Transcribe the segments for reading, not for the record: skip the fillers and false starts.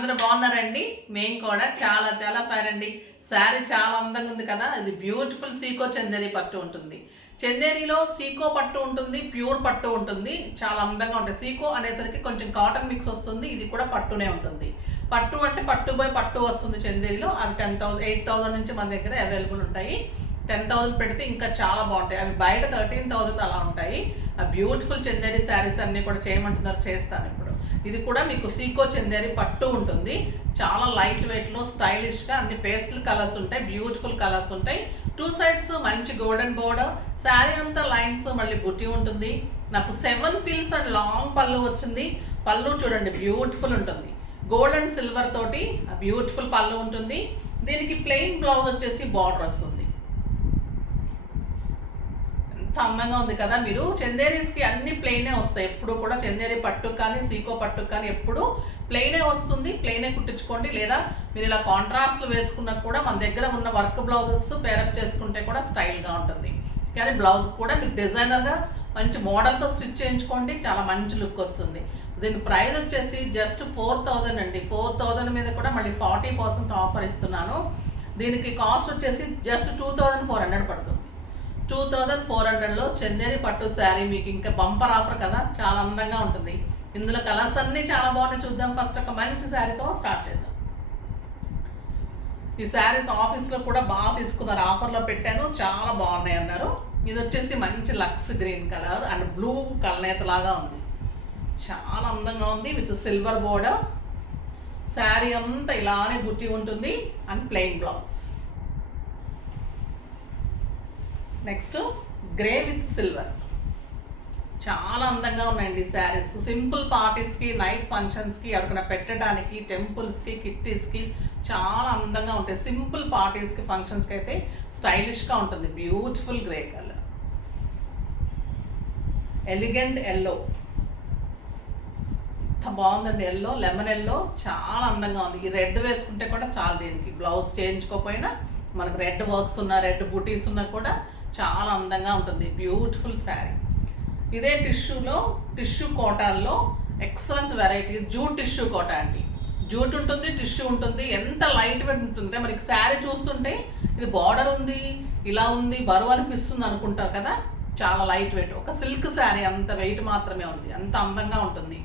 అందరూ బాగున్నారండి. మేము కూడా చాలా చాలా ఫైన్ అండి. శారీ చాలా అందంగా ఉంది కదా. ఇది బ్యూటిఫుల్ సీకో చందేరి పట్టు ఉంటుంది. చందేరిలో సీకో పట్టు ఉంటుంది, ప్యూర్ పట్టు ఉంటుంది. చాలా అందంగా ఉంటుంది. సీకో అనేసరికి కొంచెం కాటన్ మిక్స్ వస్తుంది. ఇది కూడా పట్టునే ఉంటుంది. పట్టు అంటే పట్టు బై పట్టు వస్తుంది చందేరిలో. అవి 10,000 8,000 నుంచి మన దగ్గర అవైలబుల్ ఉంటాయి. 10,000 పెడితే ఇంకా చాలా బాగుంటాయి. అవి బయట 13,000 అలా ఉంటాయి. ఆ బ్యూటిఫుల్ చందేరి శారీస్ అన్నీ కూడా చేయమంటున్నారు, చేస్తాను ఇప్పుడు. ఇది కూడా మీకు సీకో చందేరి పట్టు ఉంటుంది. చాలా లైట్ వెయిట్లో స్టైలిష్గా అన్ని పేస్టల్ కలర్స్ ఉంటాయి, బ్యూటిఫుల్ కలర్స్ ఉంటాయి. 2 సైడ్స్ మంచి గోల్డెన్ బోర్డర్, శారీ అంతా లైన్స్, మళ్ళీ బుట్టి ఉంటుంది. నాకు 7 ఫీల్స్ అండ్ లాంగ్ పళ్ళు వచ్చింది. పళ్ళు చూడండి బ్యూటిఫుల్ ఉంటుంది. గోల్డ్ అండ్ సిల్వర్ తోటి బ్యూటిఫుల్ పళ్ళు ఉంటుంది. దీనికి ప్లెయిన్ బ్లౌజ్ వచ్చేసి బార్డర్ వస్తుంది. ఎంత అందంగా ఉంది కదా. మీరు చందేరీస్కి అన్ని ప్లెయినే వస్తాయి. ఎప్పుడు కూడా చందేరి పట్టు కానీ సీకో పట్టు కానీ ఎప్పుడు ప్లెయినే వస్తుంది. ప్లెయినే కుట్టించుకోండి. లేదా మీరు ఇలా కాంట్రాస్ట్లు వేసుకున్నా కూడా మన దగ్గర ఉన్న వర్క్ బ్లౌజెస్ పేరప్ చేసుకుంటే కూడా స్టైల్గా ఉంటుంది. కానీ బ్లౌజ్ కూడా మీకు డిజైనర్గా మంచి మోడల్తో స్టిచ్ చేయించుకోండి, చాలా మంచి లుక్ వస్తుంది. దీని ప్రైస్ వచ్చేసి జస్ట్ 4,000 అండి. 4,000 మీద కూడా మళ్ళీ 40% ఆఫర్ ఇస్తున్నాను. దీనికి కాస్ట్ వచ్చేసి జస్ట్ 2,400 పడుతుంది. 2,400లో చందేరి పట్టు శారీ మీకు ఇంకా బంపర్ ఆఫర్ కదా, చాలా అందంగా ఉంటుంది. ఇందులో కలర్స్ అన్నీ చాలా బాగున్నాయి. చూద్దాం. ఫస్ట్ ఒక మంచి శారీతో స్టార్ట్ చేద్దాం. ఈ శారీస్ ఆఫీస్లో కూడా బాగా తీసుకున్నారు, ఆఫర్లో పెట్టాను, చాలా బాగున్నాయి అన్నారు. ఇది వచ్చేసి మంచి లక్స్ గ్రీన్ కలర్ అండ్ బ్లూ కలనేత లాగా ఉంది. చాలా అందంగా ఉంది. With silver border. శారీ అంతా ఇలానే బుట్టి ఉంటుంది and plain blouse. Next grey with silver. చాలా అందంగా ఉన్నాయండి శారీస్. సింపుల్ పార్టీస్కి, నైట్ ఫంక్షన్స్కి, ఎవరికైనా పెట్టడానికి, టెంపుల్స్కి, కిట్టీస్కి చాలా అందంగా ఉంటాయి. సింపుల్ పార్టీస్కి, ఫంక్షన్స్కి అయితే స్టైలిష్గా ఉంటుంది. Beautiful grey colour. Elegant yellow. ఎంత బాగుందండి ఎల్లో, లెమన్ ఎల్లో చాలా అందంగా ఉంది. ఈ రెడ్ వేసుకుంటే కూడా చాలా, దీనికి బ్లౌజ్ చేయించుకోకపోయినా మనకు రెడ్ వర్క్స్ ఉన్న, రెడ్ బూటీస్ ఉన్నా కూడా చాలా అందంగా ఉంటుంది. బ్యూటిఫుల్ శారీ. ఇదే టిష్యూలో, టిష్యూ కోటాల్లో excellent variety jute tissue Kota అండి. జూట్ ఉంటుంది, టిష్యూ ఉంటుంది. ఎంత లైట్ వెయిట్ ఉంటుంది. మనకి శారీ చూస్తుంటే ఇది బార్డర్ ఉంది, ఇలా ఉంది, బరువు అనిపిస్తుంది అనుకుంటారు కదా. చాలా లైట్ వెయిట్, ఒక సిల్క్ శారీ అంత వెయిట్ మాత్రమే ఉంది. అంత అందంగా ఉంటుంది.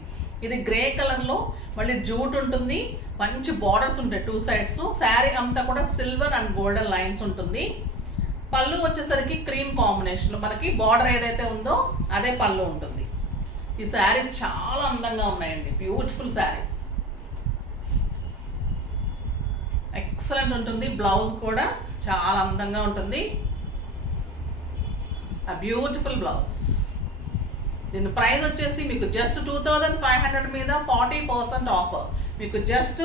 ఇది గ్రే కలర్లో మళ్ళీ జూట్ ఉంటుంది, మంచి బార్డర్స్ ఉంటాయి 2 సైడ్స్. శారీ అంతా కూడా సిల్వర్ అండ్ గోల్డెన్ లైన్స్ ఉంటుంది. పళ్ళు వచ్చేసరికి క్రీమ్ కాంబినేషన్లో మనకి బార్డర్ ఏదైతే ఉందో అదే పళ్ళు ఉంటుంది. ఈ శారీస్ చాలా అందంగా ఉన్నాయండి. బ్యూటిఫుల్ శారీస్, ఎక్సలెంట్ ఉంటుంది. బ్లౌజ్ కూడా చాలా అందంగా ఉంటుంది. ఆ బ్యూటిఫుల్ బ్లౌజ్. దీని ప్రైస్ వచ్చేసి మీకు జస్ట్ 2,500 మీద 40% ఆఫర్. మీకు జస్ట్,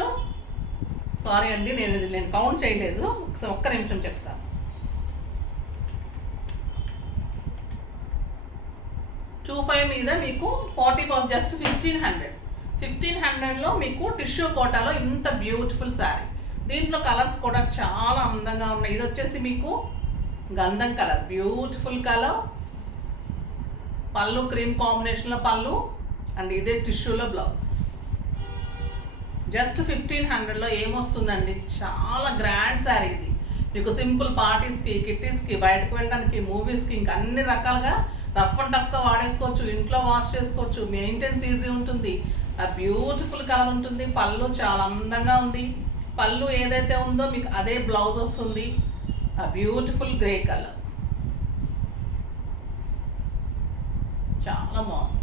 సారీ అండి నేను కౌంట్ చేయలేదు, ఒక్క నిమిషం చెప్తాను. 25 మీద మీకు 40%, జస్ట్ 1,500లో మీకు టిష్యూ కోటాలో ఇంత బ్యూటిఫుల్ శారీ. దీంట్లో కలర్స్ కూడా చాలా అందంగా ఉన్నాయి. ఇది వచ్చేసి మీకు గంధం కలర్, బ్యూటిఫుల్ కలర్. పళ్ళు క్రీమ్ కాంబినేషన్లో పళ్ళు అండ్ ఇదే టిష్యూలో బ్లౌజ్. జస్ట్ 1,500లో ఏమొస్తుందండి. చాలా గ్రాండ్ శారీ ఇది. మీకు సింపుల్ పార్టీస్కి, కిట్టీస్కి, బయటకు వెళ్ళడానికి, మూవీస్కి, ఇంకా అన్ని రకాలుగా రఫ్ అండ్ టఫ్గా వాడేసుకోవచ్చు. ఇంట్లో వాష్ చేసుకోవచ్చు. మెయింటెన్స్ ఈజీ ఉంటుంది. ఆ బ్యూటిఫుల్ కలర్ ఉంటుంది. పళ్ళు చాలా అందంగా ఉంది. పళ్ళు ఏదైతే ఉందో మీకు అదే బ్లౌజ్ వస్తుంది. ఆ బ్యూటిఫుల్ గ్రే కలర్ చాలా బాగుంది.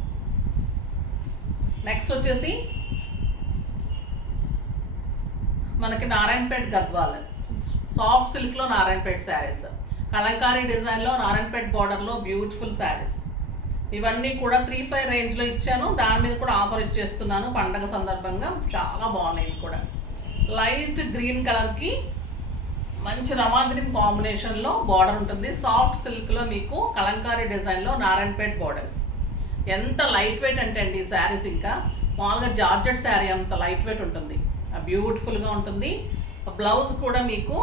నెక్స్ట్ వచ్చేసి మనకి నారాయణపేట్ గద్వాల్ సాఫ్ట్ సిల్క్లో నారాయణపేట్ శారీస్, కలంకారీ డిజైన్లో నారాయణపేట్ బార్డర్లో బ్యూటిఫుల్ శారీస్. ఇవన్నీ కూడా 3,500 రేంజ్లో ఇచ్చాను. దాని మీద కూడా ఆఫర్ ఇచ్చేస్తున్నాను పండగ సందర్భంగా. చాలా బాగున్నాయి. కూడా లైట్ గ్రీన్ కలర్కి మంచి రమా గ్రీన్ కాంబినేషన్లో బార్డర్ ఉంటుంది. సాఫ్ట్ సిల్క్లో మీకు కలంకారీ డిజైన్లో నారాయణపేట్ బార్డర్స్. ఎంత లైట్ వెయిట్ అంటే అండి ఈ శారీస్, ఇంకా మామూలుగా జార్జెట్ శారీ అంత లైట్ వెయిట్ ఉంటుంది. బ్యూటిఫుల్గా ఉంటుంది. బ్లౌజ్ కూడా మీకు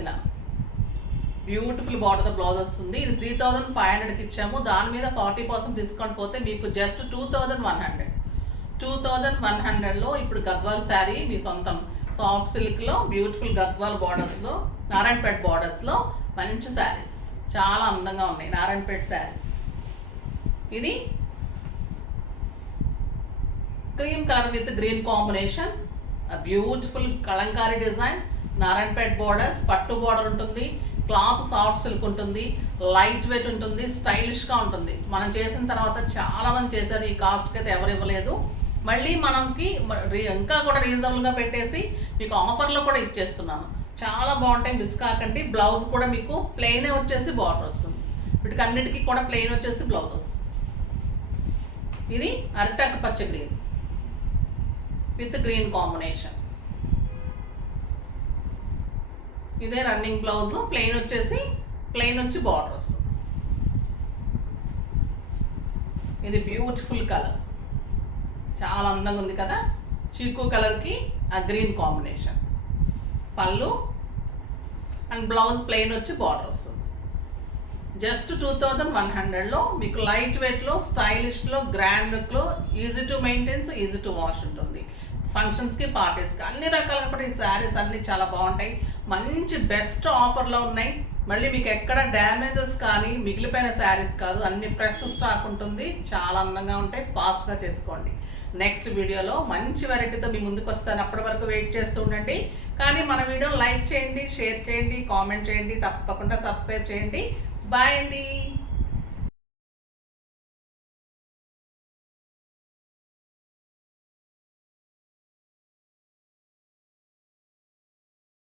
ఇలా బ్యూటిఫుల్ బార్డర్ బ్లౌజ్ వస్తుంది. ఇది 3,500కి ఇచ్చాము. దాని మీద 40% డిస్కౌంట్ పోతే మీకు జస్ట్ 2,100. 2100లో ఇప్పుడు గద్వాల్ శారీ మీ సొంతం. సాఫ్ట్ సిల్క్లో బ్యూటిఫుల్ గద్వాల్ బార్డర్స్లో, నారాయణపేట బార్డర్స్లో మంచి శారీస్ చాలా అందంగా ఉన్నాయి. నారాయణపేట శారీస్. ఇది cream colour with green combination, beautiful Kalamkari design, Narayanpet borders, పట్టు బార్డర్ ఉంటుంది, క్లాత్ సాఫ్ట్ సిల్క్ ఉంటుంది, లైట్ వెయిట్ ఉంటుంది, స్టైలిష్గా ఉంటుంది. మనం చేసిన తర్వాత చాలామంది చేశారు. ఈ కాస్ట్కి అయితే ఎవరు ఇవ్వలేదు. మళ్ళీ మనకి ఇంకా కూడా రీజనబుల్గా పెట్టేసి మీకు ఆఫర్లో కూడా ఇచ్చేస్తున్నాను. చాలా బాగుంటాయి, మిస్ కాకండి. బ్లౌజ్ కూడా మీకు ప్లెయినే వచ్చేసి బార్డర్ వస్తుంది. వీటికి అన్నిటికీ కూడా ప్లెయిన్ వచ్చేసి బ్లౌజ్ వస్తుంది. ఇది అరిటాకు పచ్చ గ్రీన్ విత్ గ్రీన్ కాంబినేషన్. ఇదే రన్నింగ్ బ్లౌజ్, ప్లెయిన్ వచ్చి బార్డర్ వస్తుంది. ఇది బ్యూటిఫుల్ కలర్, చాలా అందంగా ఉంది కదా. చీకు కలర్కి ఆ గ్రీన్ కాంబినేషన్. పళ్ళు అండ్ బ్లౌజ్ ప్లెయిన్ వచ్చి బార్డర్ వస్తుంది. జస్ట్ 2100లో మీకు లైట్ వెయిట్లో, స్టైలిష్లో, గ్రాండ్ లుక్లో, easy to maintains, easy to wash ఉంటుంది. ఫంక్షన్స్కి, పార్టీస్కి అన్ని రకాలుగా కూడా ఈ శారీస్ అన్నీ చాలా బాగుంటాయి. మంచి బెస్ట్ ఆఫర్లో ఉన్నాయి. మళ్ళీ మీకు ఎక్కడ డ్యామేజెస్ కానీ మిగిలిపోయిన శారీస్ కాదు, అన్ని ఫ్రెష్ స్టాక్ ఉంటుంది. చాలా అందంగా ఉంటాయి. ఫాస్ట్గా చేసుకోండి. నెక్స్ట్ వీడియోలో మంచి వెరైటీతో మీ ముందుకు వస్తాను. అప్పటి వరకు వెయిట్ చేస్తూ ఉండండి. కానీ మన వీడియోని లైక్ చేయండి, షేర్ చేయండి, కామెంట్ చేయండి, తప్పకుండా సబ్స్క్రైబ్ చేయండి. బాయ్ అండి.